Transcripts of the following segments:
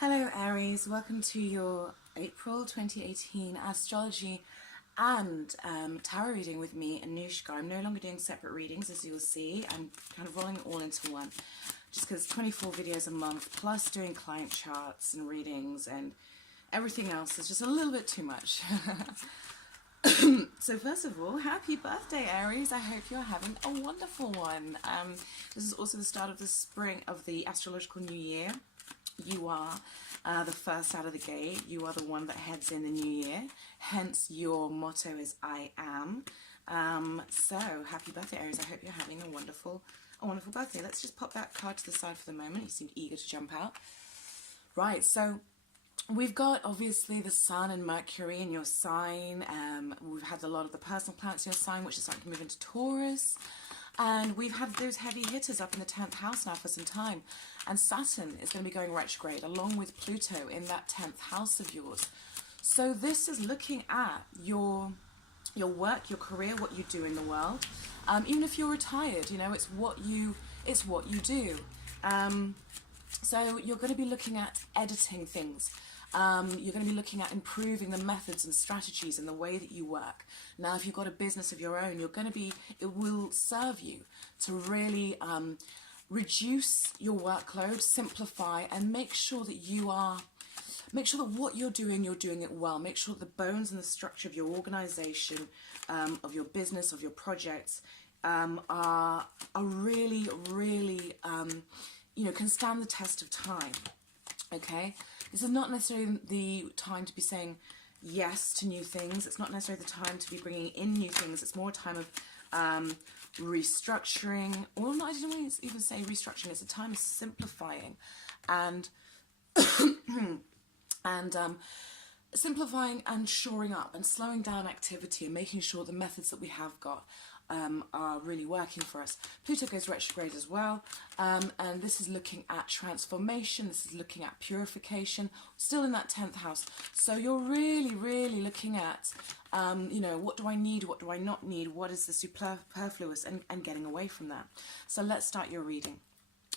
Hello Aries, welcome to your April 2018 astrology and tarot reading with me, Anushka. I'm no longer doing separate readings, as you will see. I'm kind of rolling it all into one, just because 24 videos a month, plus doing client charts and readings and everything else is just a little bit too much. So first of all, happy birthday Aries. I hope you're having a wonderful one. This is also the start of the spring of the astrological new year. You are the first out of the gate. You are the one that heads in the new year. Hence, your motto is I am. So, happy birthday, Aries. I hope you're having a wonderful birthday. Let's just pop that card to the side for the moment. You seemed eager to jump out. Right, so we've got, obviously, the Sun and Mercury in your sign. We've had a lot of the personal planets in your sign, which is starting to move into Taurus. And we've had those heavy hitters up in the 10th house now for some time. And Saturn is going to be going retrograde along with Pluto in that 10th house of yours. So this is looking at your work, your career, what you do in the world. Even if you're retired, you know, it's what you do. So you're going to be looking at editing things. You're going to be looking at improving the methods and strategies and the way that you work. Now, if you've got a business of your own, it will serve you to really reduce your workload, simplify, and make sure that what you're doing it well. Make sure that the bones and the structure of your organization, of your business, of your projects, are really, really, can stand the test of time. Okay? This is not necessarily the time to be saying yes to new things. It's not necessarily the time to be bringing in new things. It's more a time of restructuring. Well, no, I didn't even say restructuring. It's a time of simplifying and simplifying and shoring up and slowing down activity and making sure the methods that we have got are really working for us. Pluto goes retrograde as well, and this is looking at transformation, this is looking at purification, still in that 10th house. So you're really, really looking at, what do I need, what do I not need, what is the superfluous, and getting away from that. So let's start your reading.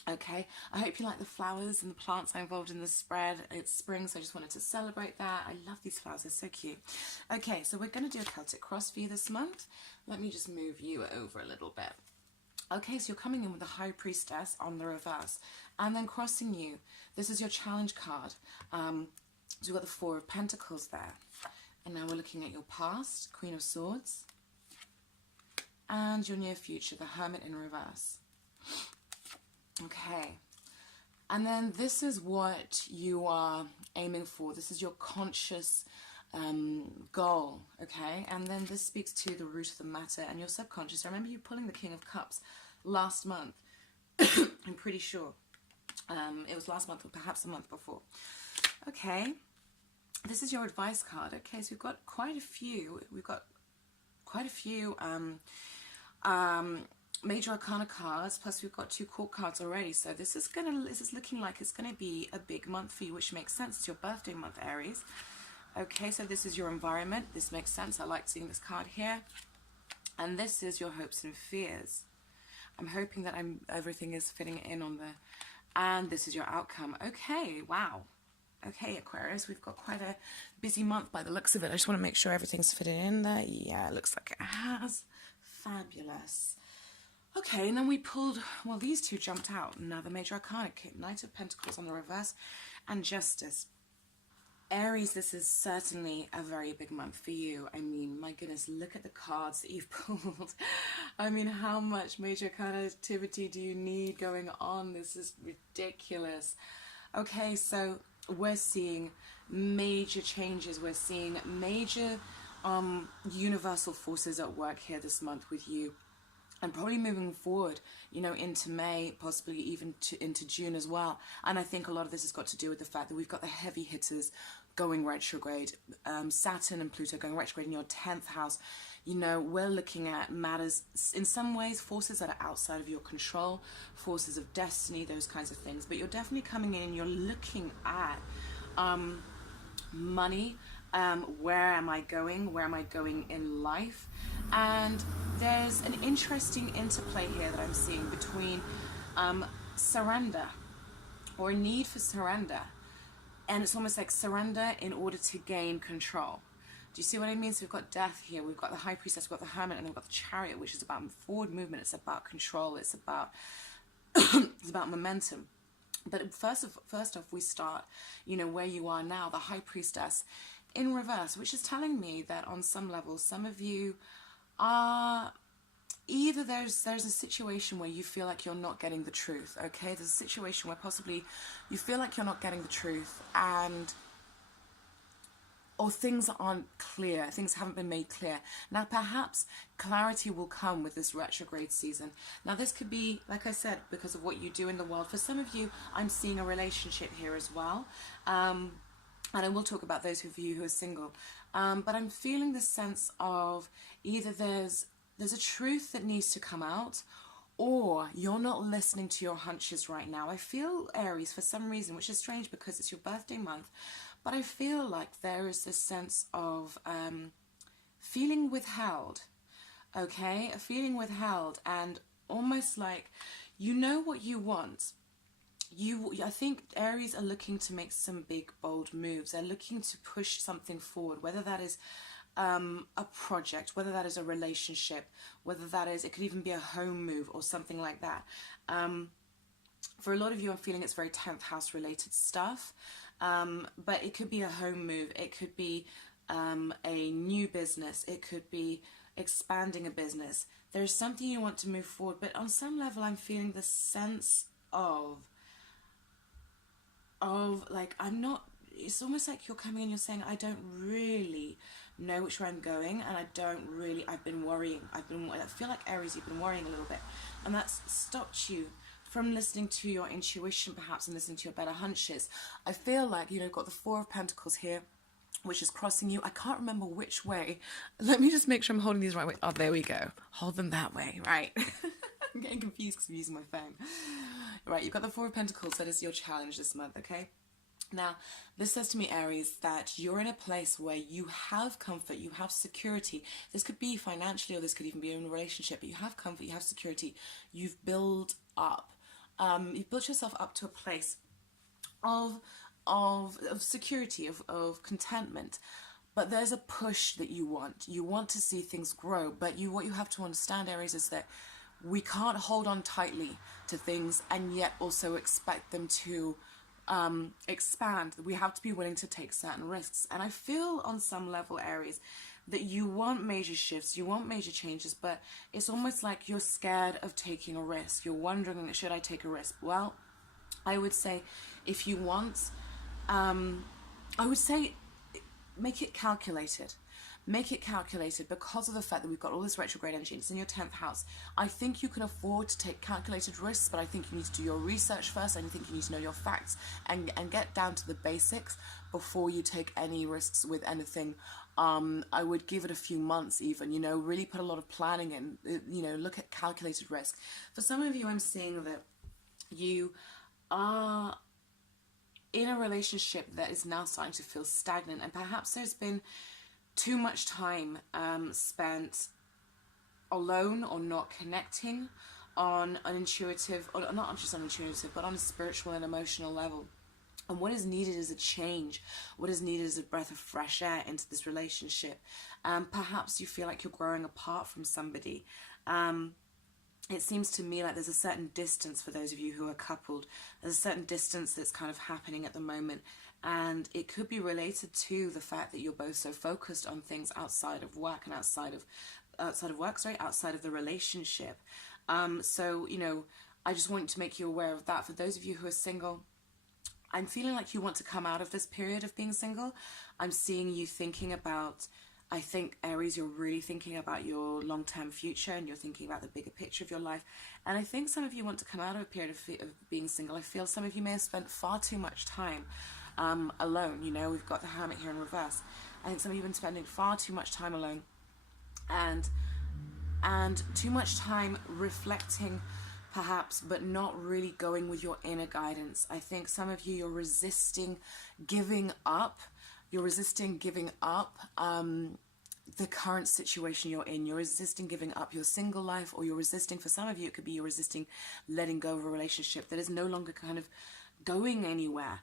Okay, I hope you like the flowers and the plants I'm involved in the spread. It's spring, so I just wanted to celebrate that. I love these flowers, they're so cute. Okay, so we're going to do a Celtic cross for you this month. Let me just move you over a little bit. Okay, so you're coming in with the High Priestess on the reverse, and then crossing you. This is your challenge card. So we've got the Four of Pentacles there. And now we're looking at your past, Queen of Swords, and your near future, the Hermit in reverse. Okay, and then this is what you are aiming for. This is your conscious goal, okay? And then this speaks to the root of the matter and your subconscious. I remember you pulling the King of Cups last month. I'm pretty sure. It was last month or perhaps the month before. Okay, this is your advice card. Okay, so we've got quite a few. We've got quite a few Major Arcana cards, plus we've got 2 court cards already, so this is looking like it's gonna be a big month for you, which makes sense. It's your birthday month, Aries. Okay, so this is your environment. This makes sense. I like seeing this card here. And this is your hopes and fears. I'm hoping that everything is fitting in on the, and this is your outcome. Okay, wow. Okay, Aquarius, we've got quite a busy month by the looks of it. I just want to make sure everything's fitting in there. Yeah, it looks like it has. Fabulous. Okay, and then we pulled, well, these two jumped out. Now the Major Arcana, Knight of Pentacles on the reverse, and Justice. Aries, this is certainly a very big month for you. I mean, my goodness, look at the cards that you've pulled. I mean, how much Major Arcana activity do you need going on? This is ridiculous. Okay, so we're seeing major changes. We're seeing major universal forces at work here this month with you. And probably moving forward, into May, possibly even into June as well. And I think a lot of this has got to do with the fact that we've got the heavy hitters going retrograde. Saturn and Pluto going retrograde in your 10th house. We're looking at matters, in some ways, forces that are outside of your control, forces of destiny, those kinds of things. But you're definitely coming in and you're looking at money. Where am I going? Where am I going in life? And there's an interesting interplay here that I'm seeing between surrender, or a need for surrender, And it's almost like surrender in order to gain control. Do you see what I mean? So we've got death here, we've got the high priestess, we've got the hermit, and then we've got the chariot, which is about forward movement. It's about control. It's about it's about momentum. But first off, we start, you know, where you are now, the high priestess in reverse, which is telling me that on some level, some of you are either there's a situation where you feel like you're not getting the truth, okay? There's a situation where possibly you feel like you're not getting the truth, and or things aren't clear, things haven't been made clear. Now, perhaps clarity will come with this retrograde season. Now, this could be, like I said, because of what you do in the world. For some of you, I'm seeing a relationship here as well. And I will talk about those of you who are single. But I'm feeling the sense of either there's a truth that needs to come out, or you're not listening to your hunches right now. I feel, Aries, for some reason, which is strange because it's your birthday month, but I feel like there is this sense of feeling withheld, okay? A feeling withheld, and almost like you know what you want. I think Aries are looking to make some big, bold moves. They're looking to push something forward, whether that is a project, whether that is a relationship, whether that is, it could even be a home move or something like that. For a lot of you, I'm feeling it's very 10th house related stuff. But it could be a home move, it could be a new business, it could be expanding a business. There's something you want to move forward, but on some level I'm feeling the sense of like, it's almost like you're coming and you're saying, I don't really know which way I'm going, and I've been worrying. I feel like, Aries, you've been worrying a little bit, and that's stopped you from listening to your intuition, perhaps, and listening to your better hunches. I feel like, you know, you've got the Four of Pentacles here, which is crossing you. I can't remember which way. Let me just make sure I'm holding these the right way. Oh, there we go. Hold them that way, right? I'm getting confused because I'm using my phone. Right, you've got the Four of Pentacles. That is your challenge this month, okay? Now, this says to me, Aries, that you're in a place where you have comfort, you have security. This could be financially, or this could even be in a relationship, but you have comfort, you have security. You've built up. You've built yourself up to a place of security, of contentment. But there's a push that you want. You want to see things grow, but what you have to understand, Aries, is that we can't hold on tightly to things and yet also expect them to expand. We have to be willing to take certain risks. And I feel on some level, Aries, that you want major shifts, you want major changes, but it's almost like you're scared of taking a risk. You're wondering, should I take a risk? Well, I would say if you want, I would say make it calculated. Make it calculated because of the fact that we've got all this retrograde energy. It's in your 10th house. I think you can afford to take calculated risks, but I think you need to do your research first. I think you need to know your facts and get down to the basics before you take any risks with anything. I would give it a few months even, you know, really put a lot of planning in, you know, look at calculated risk. For some of you, I'm seeing that you are in a relationship that is now starting to feel stagnant, and perhaps there's been too much time spent alone or not connecting on an intuitive, or not just on intuitive, but on a spiritual and emotional level. And what is needed is a change. What is needed is a breath of fresh air into this relationship. Perhaps you feel like you're growing apart from somebody. It seems to me like there's a certain distance for those of you who are coupled. There's a certain distance that's kind of happening at the moment. And it could be related to the fact that you're both so focused on things outside of work and outside of the relationship. So, you know, I just want to make you aware of that. For those of you who are single, I'm feeling like you want to come out of this period of being single. I'm seeing you thinking about, I think, Aries, you're really thinking about your long-term future, and you're thinking about the bigger picture of your life. And I think some of you want to come out of a period of being single. I feel some of you may have spent far too much time alone. You know, we've got the Hermit here in reverse. I think some of you have been spending far too much time alone, and too much time reflecting, perhaps, but not really going with your inner guidance. I think some of you, you're resisting giving up. You're resisting giving up the current situation you're in. You're resisting giving up your single life, or you're resisting, for some of you, it could be you're resisting letting go of a relationship that is no longer kind of going anywhere.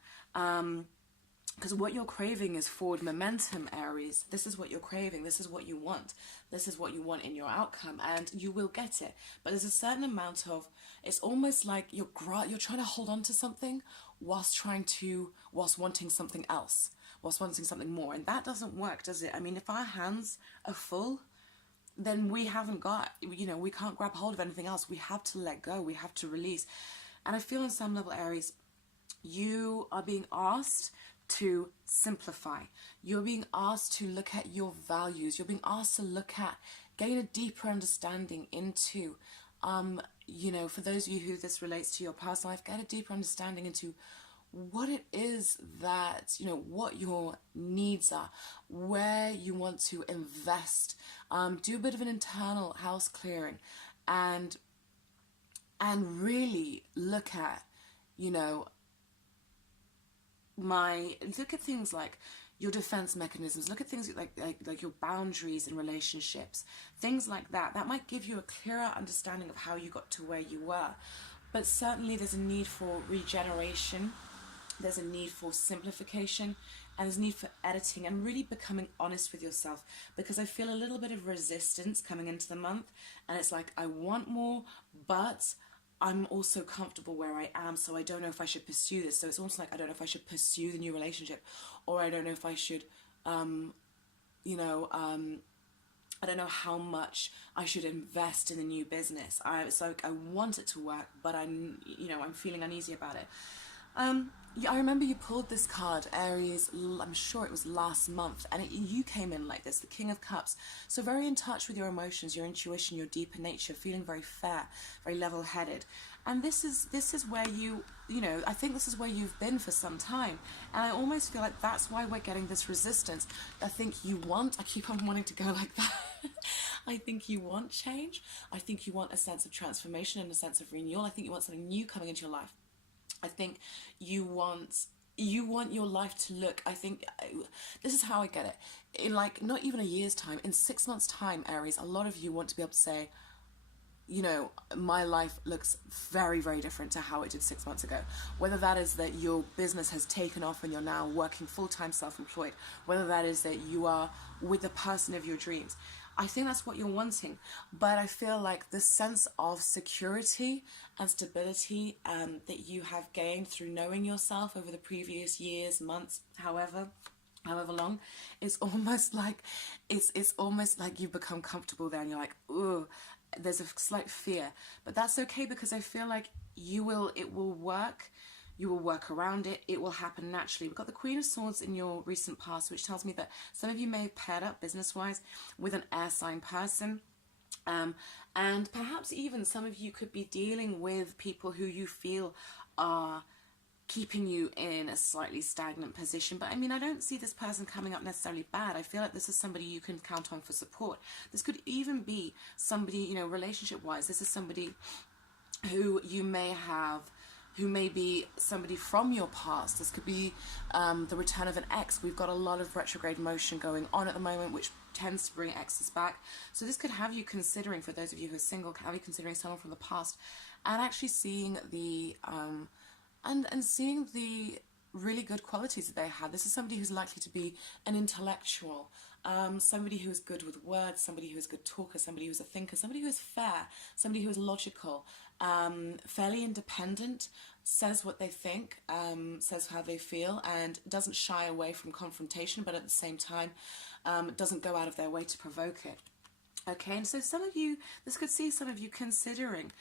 Because what you're craving is forward momentum, Aries. This is what you're craving. This is what you want. This is what you want in your outcome, and you will get it. But there's a certain amount of, it's almost like you're trying to hold on to something whilst wanting something else, whilst wanting something more. And that doesn't work, does it? I mean, if our hands are full, then we haven't got, we can't grab hold of anything else. We have to let go. We have to release. And I feel on some level, Aries, you are being asked to simplify. You're being asked to look at your values. You're being asked to look at getting a deeper understanding into, for those of you who this relates to your past life, get a deeper understanding into what it is that, what your needs are, where you want to invest, do a bit of an internal house clearing, and really look at, look at things like your defense mechanisms, look at things like your boundaries in relationships, things like that. That might give you a clearer understanding of how you got to where you were. But certainly there's a need for regeneration, there's a need for simplification, and there's a need for editing and really becoming honest with yourself, because I feel a little bit of resistance coming into the month, and it's like, I want more, but I'm also comfortable where I am, so I don't know if I should pursue this. So it's almost like I don't know if I should pursue the new relationship, or I don't know if I should, I don't know how much I should invest in the new business. It's like I want it to work, but I'm feeling uneasy about it. I remember you pulled this card, Aries, I'm sure it was last month, and you came in like this, the King of Cups. So very in touch with your emotions, your intuition, your deeper nature, feeling very fair, very level-headed. And this is where I think this is where you've been for some time. And I almost feel like that's why we're getting this resistance. I keep on wanting to go like that. I think you want change. I think you want a sense of transformation and a sense of renewal. I think you want something new coming into your life. I think you want your life to look, this is how I get it, in like not even a year's time, in 6 months' time, Aries, a lot of you want to be able to say, my life looks very, very different to how it did 6 months ago. Whether that is that your business has taken off and you're now working full-time self-employed, whether that is that you are with the person of your dreams. I think that's what you're wanting, but I feel like the sense of security and stability that you have gained through knowing yourself over the previous years, months, however long, it's almost like you've become comfortable there, and you're like, ooh, there's a slight fear, but that's okay, because I feel like it will work. You will work around it. It will happen naturally. We've got the Queen of Swords in your recent past, which tells me that some of you may have paired up business-wise with an air sign person. And perhaps even some of you could be dealing with people who you feel are keeping you in a slightly stagnant position. But I mean, I don't see this person coming up necessarily bad. I feel like this is somebody you can count on for support. This could even be somebody, relationship-wise. This is somebody who you may have, who may be somebody from your past. This could be the return of an ex. We've got a lot of retrograde motion going on at the moment, which tends to bring exes back. So this could have you considering, for those of you who are single, have you considering someone from the past, and actually seeing the and seeing the really good qualities that they have. This is somebody who's likely to be an intellectual, somebody who is good with words, somebody who is a good talker, somebody who is a thinker, somebody who is fair, somebody who is logical, fairly independent, says what they think, says how they feel, and doesn't shy away from confrontation, but at the same time doesn't go out of their way to provoke it. Okay, and so this could see some of you considering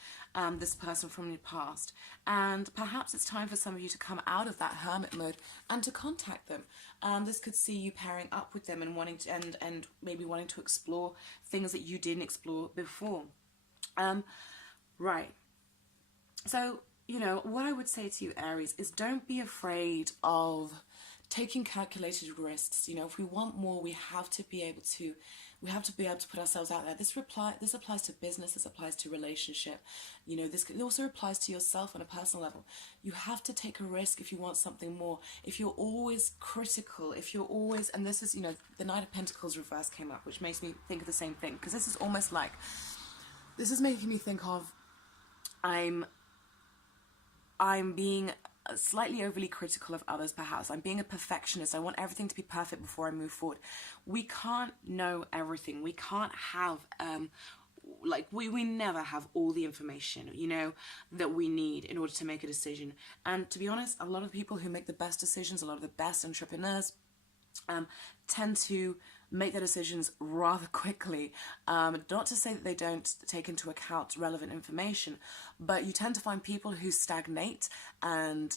this person from your past, and perhaps it's time for some of you to come out of that hermit mode and to contact them. This could see you pairing up with them and wanting to, and maybe wanting to explore things that you didn't explore before. Right. So, what I would say to you, Aries, is don't be afraid of taking calculated risks. If we want more, we have to be able to put ourselves out there. This applies to business, this applies to relationship. This also applies to yourself on a personal level. You have to take a risk if you want something more. If you're always critical, and this is, the Knight of Pentacles reverse came up, which makes me think of the same thing, because this is almost like, this is making me think of, I'm being slightly overly critical of others, perhaps. I'm being a perfectionist. I want everything to be perfect before I move forward. We can't know everything. We can't have, we never have all the information, that we need in order to make a decision. And to be honest, a lot of people who make the best decisions, a lot of the best entrepreneurs, tend to make their decisions rather quickly. Not to say that they don't take into account relevant information, but you tend to find people who stagnate and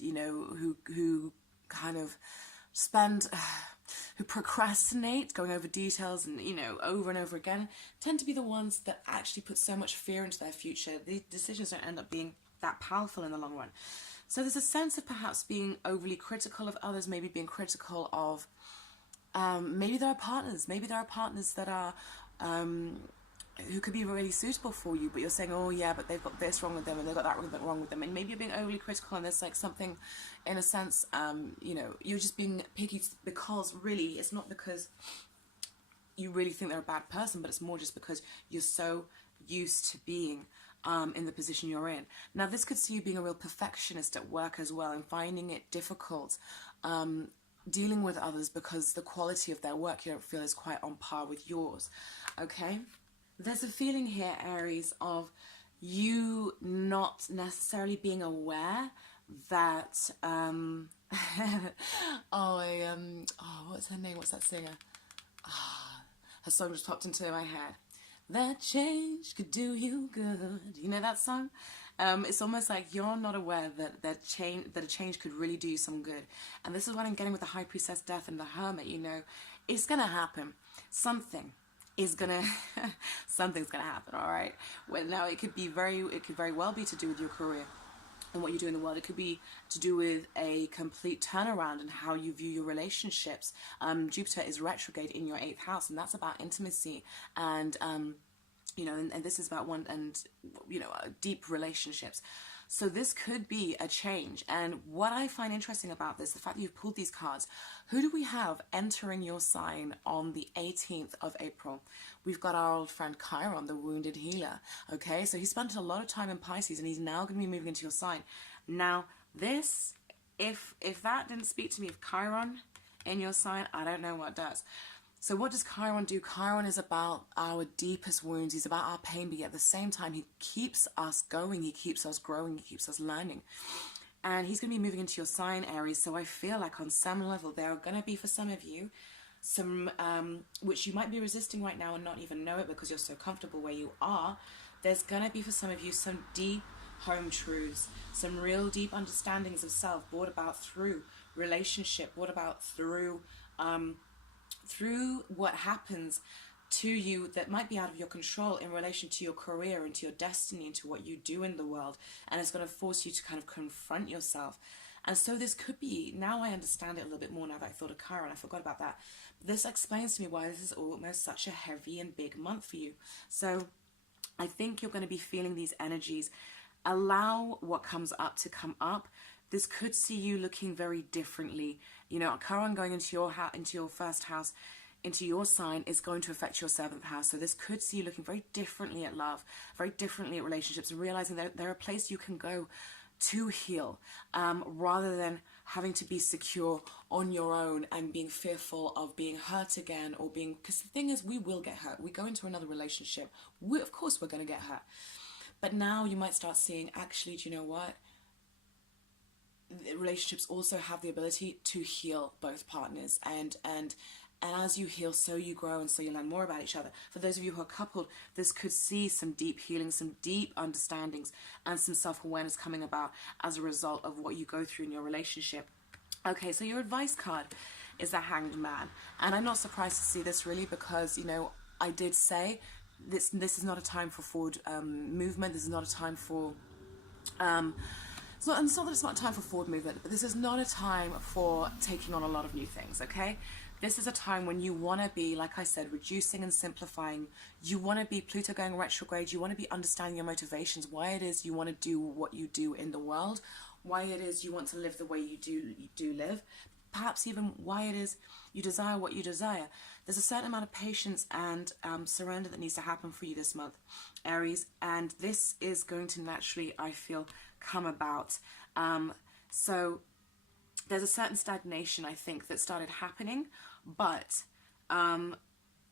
who kind of who procrastinate, going over details and, over and over again, tend to be the ones that actually put so much fear into their future. The decisions don't end up being that powerful in the long run. So there's a sense of perhaps being overly critical of others, maybe being critical of, maybe there are partners that are, who could be really suitable for you, but you're saying, oh yeah, but they've got this wrong with them and they've got that wrong with them. And maybe you're being overly critical and there's like something, in a sense, you're just being picky because really it's not because you really think they're a bad person, but it's more just because you're so used to being in the position you're in. Now, this could see you being a real perfectionist at work as well and finding it difficult dealing with others because the quality of their work you don't feel is quite on par with yours, okay? There's a feeling here, Aries, of you not necessarily being aware that, what's her name? What's that singer? Her song just popped into my head. That change could do you good. You know that song? It's almost like you're not aware that a change could really do you some good. And this is what I'm getting with the High Priestess Death and the Hermit, It's going to happen. Something's going to happen, all right? Well, now, it could very well be to do with your career and what you do in the world. It could be to do with a complete turnaround in how you view your relationships. Jupiter is retrograde in your 8th house, and that's about intimacy and and this is about deep relationships. So this could be a change. And what I find interesting about this, the fact that you've pulled these cards, who do we have entering your sign on the 18th of April? We've got our old friend Chiron, the wounded healer. Okay, so he spent a lot of time in Pisces and he's now going to be moving into your sign. Now, this, if that didn't speak to me of Chiron in your sign, I don't know what does. So what does Chiron do? Chiron is about our deepest wounds. He's about our pain, but yet at the same time, he keeps us going. He keeps us growing. He keeps us learning. And he's going to be moving into your sign, Aries. So I feel like on some level, there are going to be, for some of you, some, which you might be resisting right now and not even know it because you're so comfortable where you are. There's going to be, for some of you, some deep home truths, some real deep understandings of self brought about through relationship, brought about through what happens to you that might be out of your control in relation to your career and to your destiny and to what you do in the world, and it's going to force you to kind of confront yourself. And so this could be, now I understand it a little bit more now that I thought of Chiron, I forgot about that. This explains to me why this is almost such a heavy and big month for you. So I think you're going to be feeling these energies. Allow what comes up to come up. This could see you looking very differently. Chiron going into your first house, into your sign, is going to affect your 7th house. So this could see you looking very differently at love, very differently at relationships, and realizing that there are places you can go to heal, rather than having to be secure on your own and being fearful of being hurt again or being, because the thing is, we will get hurt. We go into another relationship. Of course we're going to get hurt. But now you might start seeing, actually, do you know what? Relationships also have the ability to heal both partners, and as you heal, so you grow and so you learn more about each other. For those of you who are coupled, this could see some deep healing, some deep understandings, and some self-awareness coming about as a result of what you go through in your relationship. Okay, so your advice card is the Hanged Man, and I'm not surprised to see this, really, because I did say this is not a time for forward movement. This is not a time for It's not that it's not a time for forward movement, but this is not a time for taking on a lot of new things, okay? This is a time when you want to be, like I said, reducing and simplifying. You want to be Pluto going retrograde. You want to be understanding your motivations, why it is you want to do what you do in the world, why it is you want to live the way you do live, perhaps even why it is you desire what you desire. There's a certain amount of patience and surrender that needs to happen for you this month, Aries, and this is going to naturally, I feel, come about. So there's a certain stagnation, I think, that started happening, but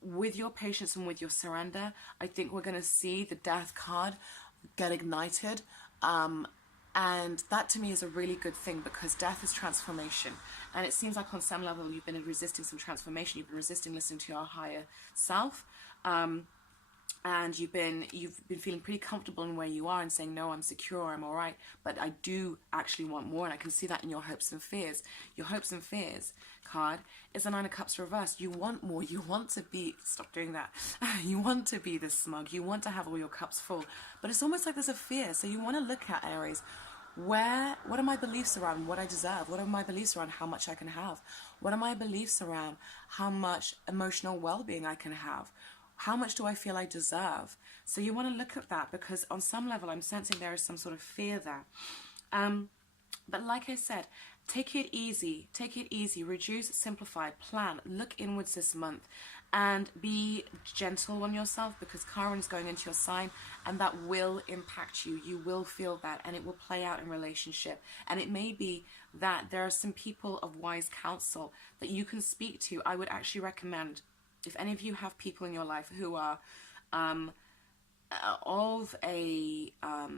with your patience and with your surrender, I think we're going to see the Death card get ignited. And that to me is a really good thing, because death is transformation. And it seems like on some level you've been resisting some transformation. You've been resisting listening to your higher self. And you've been feeling pretty comfortable in where you are and saying, no, I'm secure, I'm all right, but I do actually want more. And I can see that in your hopes and fears. Your hopes and fears card is the Nine of Cups reversed. You want more. You want to be, stop doing that. You want to be this smug. You want to have all your cups full. But it's almost like there's a fear. So you want to look at, Aries, what are my beliefs around what I deserve? What are my beliefs around how much I can have? What are my beliefs around how much emotional well-being I can have? How much do I feel I deserve? So you want to look at that, because on some level I'm sensing there is some sort of fear there. But like I said, take it easy, reduce, simplify, plan, look inwards this month, and be gentle on yourself, because Chiron's going into your sign, and that will impact you. You will feel that, and it will play out in relationship. And it may be that there are some people of wise counsel that you can speak to. I would actually recommend, if any of you have people in your life who are of a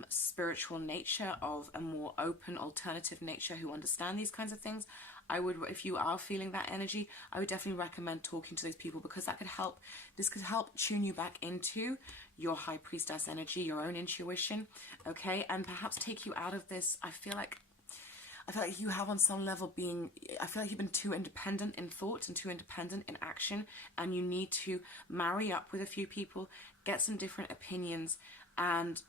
spiritual nature, of a more open, alternative nature, who understand these kinds of things, I would, if you are feeling that energy, I would definitely recommend talking to those people, because that could help. This could help tune you back into your High Priestess energy, your own intuition, okay, and perhaps take you out of this. I feel like you have on some level I feel like you've been too independent in thought and too independent in action, and you need to marry up with a few people, get some different opinions, and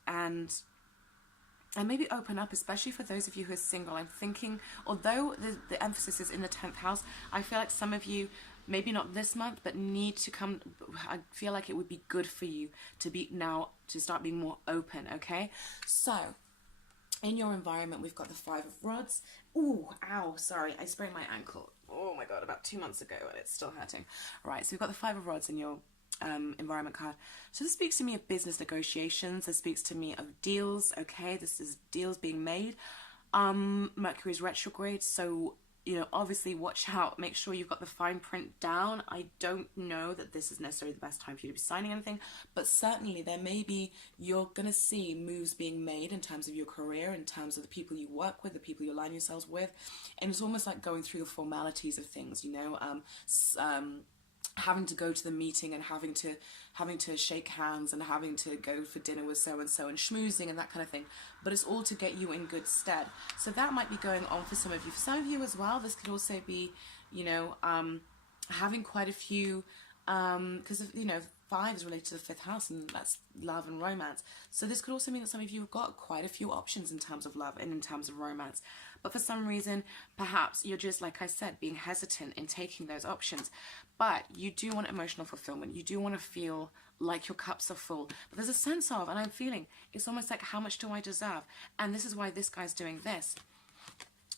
maybe open up, especially for those of you who are single. I'm thinking, although the emphasis is in the 10th house, I feel like some of you, maybe not this month, but need to come, I feel like it would be good for you to start being more open, okay? So, in your environment, we've got the Five of Rods. Ooh, ow, sorry, I sprained my ankle. Oh my God, about 2 months ago, and it's still hurting. All right, so we've got the Five of Rods in your environment card. So this speaks to me of business negotiations. This speaks to me of deals, okay? This is deals being made. Mercury's retrograde, so obviously watch out. Make sure you've got the fine print down. I don't know that this is necessarily the best time for you to be signing anything, but certainly there may be, you're going to see moves being made in terms of your career, in terms of the people you work with, the people you align yourselves with, and it's almost like going through the formalities of things, having to go to the meeting and having to shake hands and having to go for dinner with so and schmoozing and that kind of thing, but it's all to get you in good stead. So that might be going on for some of you. For some of you as well, this could also be having quite a few, because 5 is related to the 5th house, and that's love and romance. So this could also mean that some of you have got quite a few options in terms of love and in terms of romance. But for some reason, perhaps you're just, like I said, being hesitant in taking those options. But you do want emotional fulfillment. You do want to feel like your cups are full. But there's a sense of, and I'm feeling, it's almost like, how much do I deserve? And this is why this guy's doing this.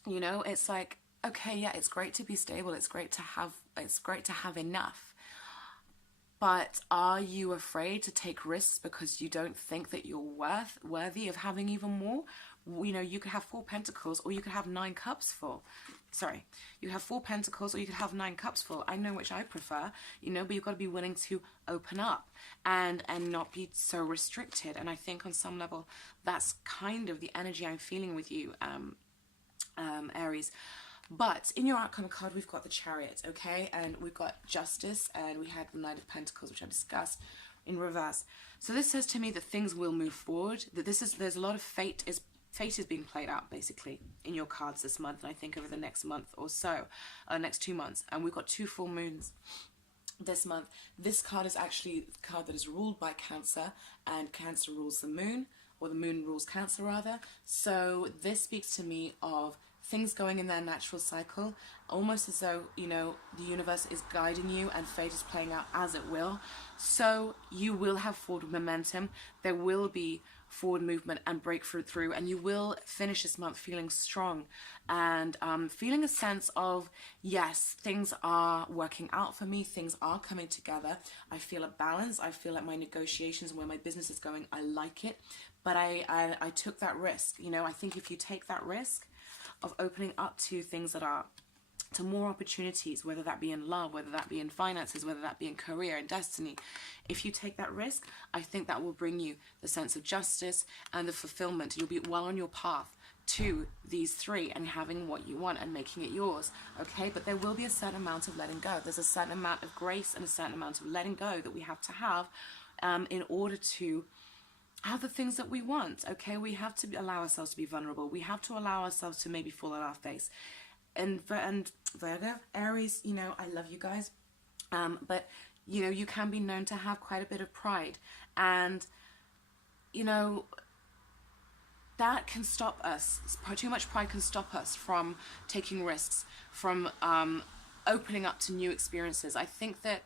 It's like, okay, yeah, it's great to be stable. It's great to have enough. But are you afraid to take risks because you don't think that you're worthy of having even more? You could have 4 pentacles, or you could have 9 cups full. Sorry, you could have 4 pentacles, or you could have 9 cups full. I know which I prefer, but you've got to be willing to open up and not be so restricted. And I think on some level, that's kind of the energy I'm feeling with you, Aries. But in your outcome card, we've got the Chariot, okay? And we've got Justice, and we had the Knight of Pentacles, which I discussed, in reverse. So this says to me that things will move forward, that there's a lot of fate is being played out, basically, in your cards this month, and I think over the next month or so, next 2 months. And we've got 2 full moons this month. This card is actually the card that is ruled by Cancer, and Cancer rules the moon, or the moon rules Cancer, rather. So this speaks to me of things going in their natural cycle, almost as though, the universe is guiding you and fate is playing out as it will. So you will have forward momentum. There will be forward movement and breakthrough through, and you will finish this month feeling strong and feeling a sense of, yes, things are working out for me, things are coming together. I feel a balance. I feel like my negotiations and where my business is going, I like it, but I took that risk. I think if you take that risk, of opening up to things that are, to more opportunities, whether that be in love, whether that be in finances, whether that be in career and destiny. If you take that risk, I think that will bring you the sense of justice and the fulfillment. You'll be well on your path to these three and having what you want and making it yours, okay? But there will be a certain amount of letting go. There's a certain amount of grace and a certain amount of letting go that we have to have in order to have the things that we want, okay? We have to allow ourselves to be vulnerable. We have to allow ourselves to maybe fall on our face. And Virgo, Aries, you know, I love you guys, but you know, you can be known to have quite a bit of pride, and you know, that can stop us. Too much pride can stop us from taking risks, from opening up to new experiences. I think that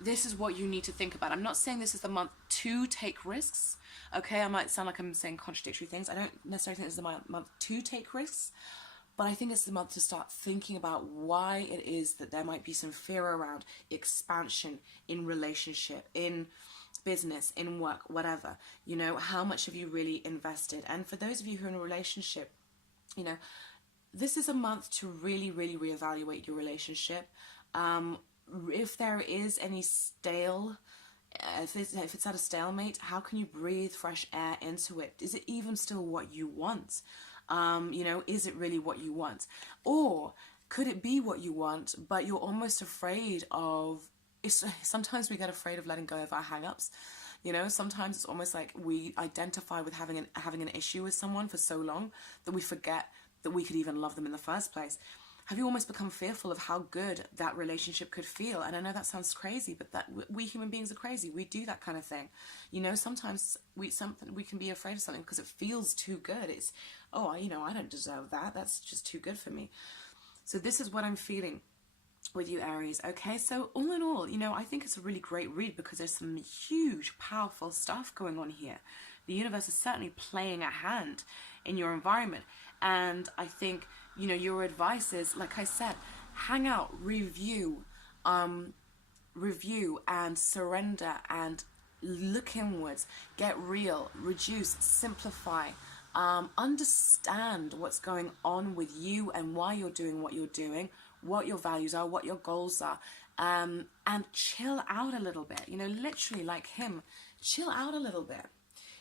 this is what you need to think about. I'm not saying this is the month to take risks, okay? I might sound like I'm saying contradictory things. I don't necessarily think this is the month to take risks, but I think it's the month to start thinking about why it is that there might be some fear around expansion in relationship, in business, in work, whatever. You know, how much have you really invested? And for those of you who are in a relationship, you know, this is a month to really, really reevaluate your relationship. If there is any if it's at a stalemate, how can you breathe fresh air into it? Is it even still what you want? You know, is it really what you want? Or could it be what you want, but you're almost afraid of, sometimes we get afraid of letting go of our hang-ups. You know, sometimes it's almost like we identify with having an issue with someone for so long that we forget that we could even love them in the first place. Have you almost become fearful of how good that relationship could feel? And I know that sounds crazy, but that we human beings are crazy. We do that kind of thing. You know, sometimes we can be afraid of something because it feels too good. It's, oh, you know, I don't deserve that. That's just too good for me. So this is what I'm feeling with you, Aries. Okay, so all in all, you know, I think it's a really great read because there's some huge, powerful stuff going on here. The universe is certainly playing a hand in your environment. And I think, you know, your advice is, like I said, hang out, review and surrender and look inwards, get real, reduce, simplify, understand what's going on with you and why you're doing what you're doing, what your values are, what your goals are, and chill out a little bit, you know, literally like him, chill out a little bit,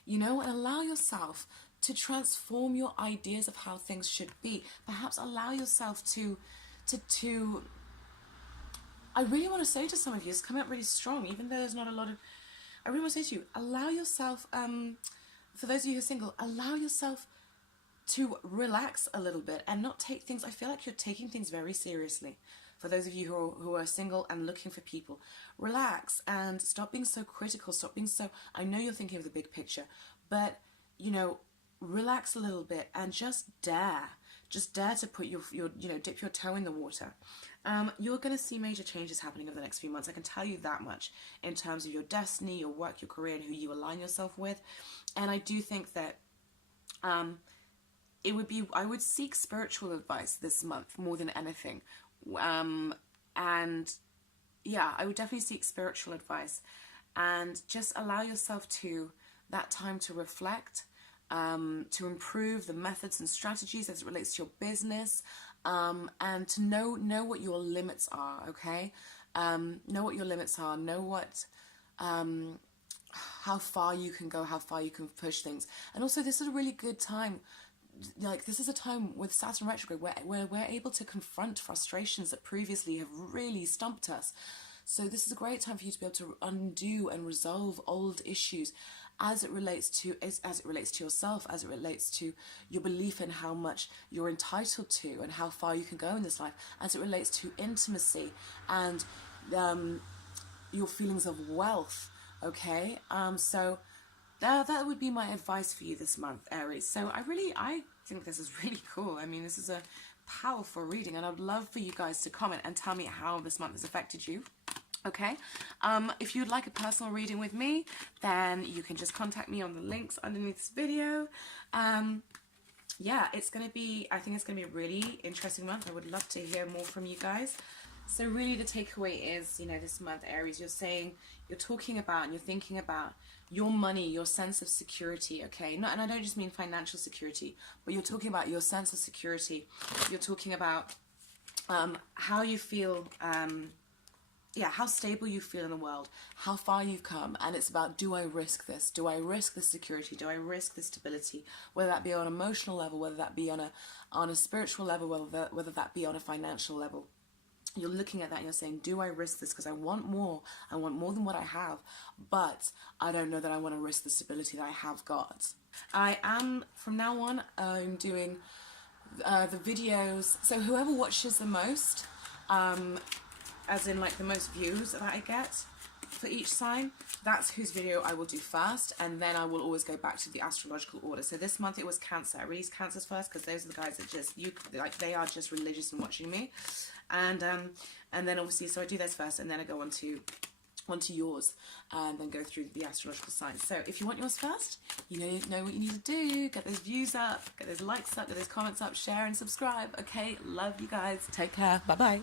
you know, and allow yourself to transform your ideas of how things should be. Perhaps allow yourself to I really want to say to some of you, it's coming up really strong, even though there's not a lot of, I really want to say to you, allow yourself, for those of you who are single, allow yourself to relax a little bit and not take things, I feel like you're taking things very seriously. For those of you who are single and looking for people, relax and stop being so critical, stop being so, I know you're thinking of the big picture, but, you know, relax a little bit and just dare to put your you know, dip your toe in the water. You're going to see major changes happening over the next few months. I can tell you that much in terms of your destiny, your work, your career, and who you align yourself with. And I do think that it would be, I would seek spiritual advice this month more than anything. And yeah, I would definitely seek spiritual advice and just allow yourself to that time to reflect, to improve the methods and strategies as it relates to your business, and to know what your limits are, okay? Know what your limits are, know what, how far you can go, how far you can push things. And also, this is a really good time, like, this is a time with Saturn retrograde where we're able to confront frustrations that previously have really stumped us. So this is a great time for you to be able to undo and resolve old issues as it relates to yourself, as it relates to your belief in how much you're entitled to and how far you can go in this life, as it relates to intimacy and your feelings of wealth, okay? So that would be my advice for you this month, Aries. So I think this is really cool. I mean, this is a powerful reading, and I'd love for you guys to comment and tell me how this month has affected you. Okay, if you'd like a personal reading with me, then you can just contact me on the links underneath this video. Yeah, it's going to be, I think it's going to be a really interesting month. I would love to hear more from you guys. So really the takeaway is, you know, this month, Aries, you're talking about and you're thinking about your money, your sense of security, okay? And I don't just mean financial security, but you're talking about your sense of security. You're talking about how you feel, how stable you feel in the world, how far you've come, and it's about, do I risk this? Do I risk this security? Do I risk this stability? Whether that be on an emotional level, whether that be on a spiritual level, whether that be on a financial level. You're looking at that and you're saying, do I risk this? Because I want more than what I have, but I don't know that I want to risk the stability that I have got. I am, from now on, I'm doing the videos, so whoever watches the most, as in like the most views that I get for each sign, that's whose video I will do first, and then I will always go back to the astrological order. So this month it was Cancer. I released Cancers first because those are the guys that just, they are just religious in watching me, and then obviously, so I do those first, and then I go on to yours, and then go through the astrological signs. So if you want yours first, you know what you need to do. Get those views up, get those likes up, get those comments up, share and subscribe. Okay, love you guys. Take care. Bye bye.